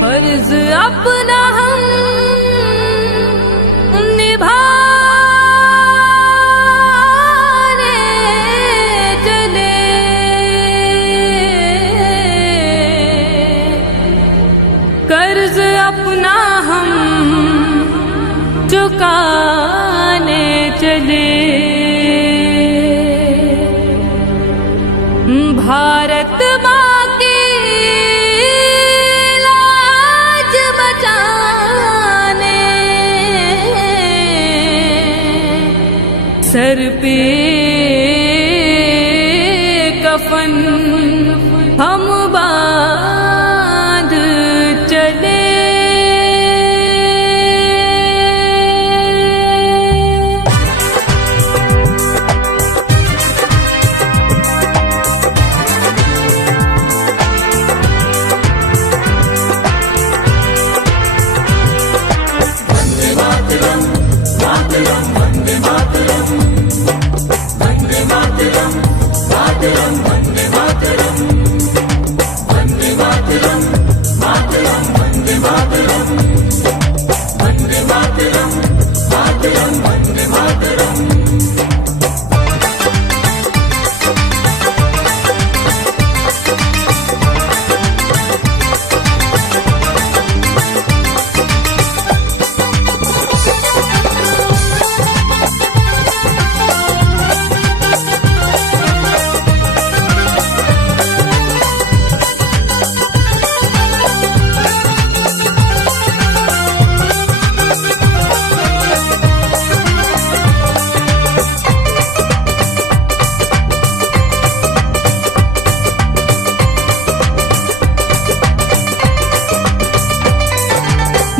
फर्ज अपना हम निभाने चले, कर्ज अपना हम चुकाने चले। भारत माँ की लाज बचाने सर पे कफन हम बांध चले।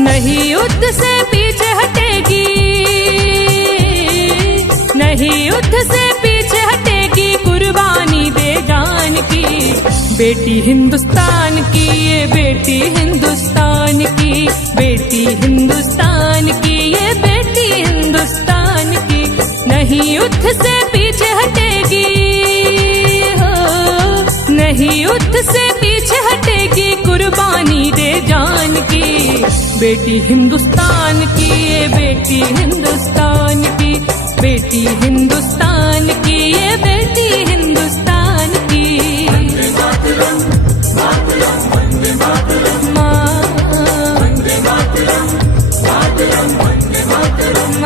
नहीं युद्ध से पीछे हटेगी, नहीं युद्ध से पीछे हटेगी, कुर्बानी दे जान की बेटी हिंदुस्तान की, ये बेटी हिंदुस्तान की, बेटी हिंदुस्तान की, ये बेटी हिंदुस्तान की। नहीं युद्ध से पीछे हटेगी हो, नहीं युद्ध से पीछे हटेगी, कुर्बानी दे जान की बेटी हिंदुस्तान की, ये बेटी हिंदुस्तान की, बेटी हिंदुस्तान की, ये बेटी हिंदुस्तान की। वंदे मातरम, मातरम, वंदे मातरम, वंदे मातरम, मातरम, वंदे मातरम।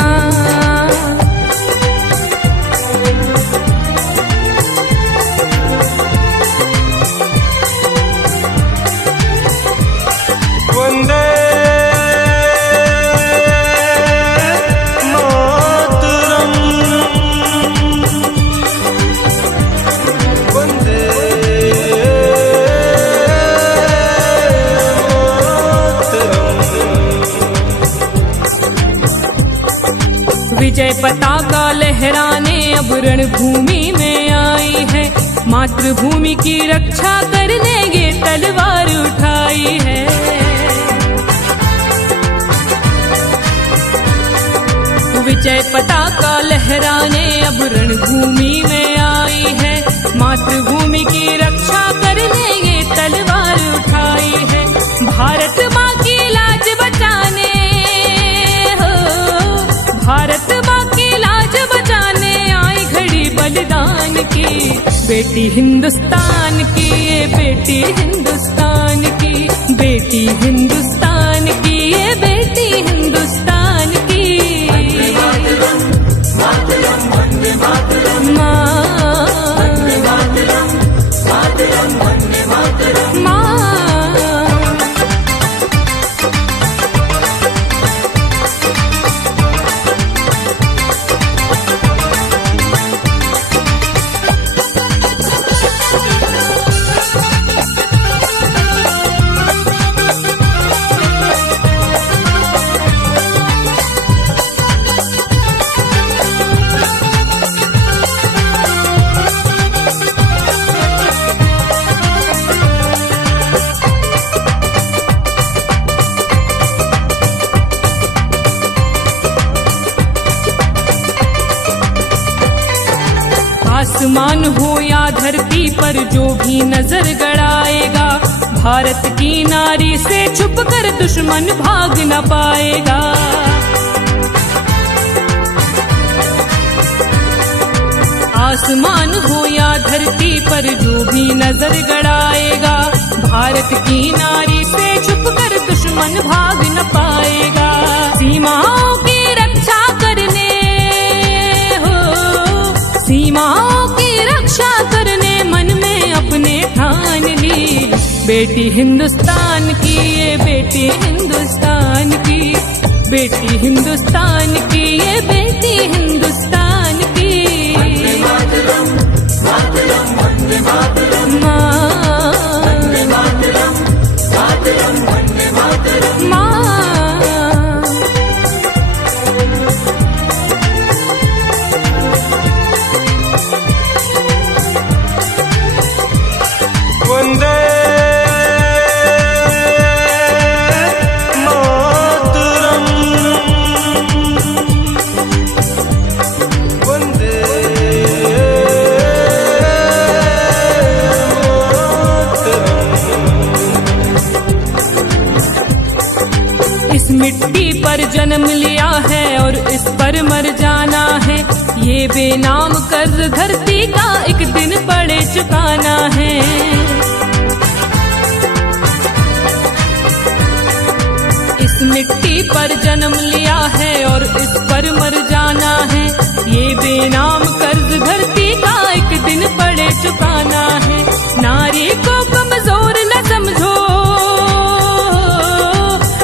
विजय पताका लहराने अब रणभूमि में आई है, मातृभूमि की रक्षा करने ये तलवार उठाई है। विजय पताका लहराने अब रणभूमि में आई है, मातृभूमि की रक्षा करने ये तलवार उठाई है। भारत माँ की लाज बचाने हो, भारत माँ की लाज बचाने आई घड़ी बलिदान की बेटी हिंदुस्तान की, ये बेटी हिंदुस्तान की, बेटी हिंदुस्तान की, ये बेटी हिंदुस्तान की। वंदे मातरम, मातरम, वंदे मातरम, वंदे मातरम, मातरम, वंदे मातरम। आसमान हो या धरती पर जो भी नजर गड़ाएगा, भारत की नारी से छुपकर दुश्मन भाग न पाएगा। आसमान हो या धरती पर जो भी नजर गड़ाएगा, भारत की नारी से छुपकर दुश्मन भाग न पाएगा। सीमाओं की रक्षा करने हो, सीमाओं की रक्षा करने मन में अपने ठान ली। बेटी हिंदुस्तान की, ये बेटी हिंदुस्तान की, बेटी हिंदुस्तान की, ये बेटी हिंदुस्तान की। इस मिट्टी पर जन्म लिया है और इस पर मर जाना है, ये बेनाम कर्ज धरती का एक दिन पड़े चुकाना है। इस मिट्टी पर जन्म लिया है और इस पर मर जाना है, ये बेनाम कर्ज धरती का एक दिन पड़े चुकाना है। नारी को कमजोर न समझो,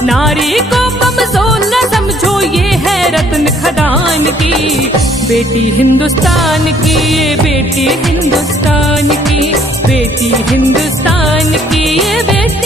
नारी को कमजोर न समझो, ये है रत्न खदान की। बेटी हिंदुस्तान की, ये बेटी हिंदुस्तान की, बेटी हिंदुस्तान की, ये बेटी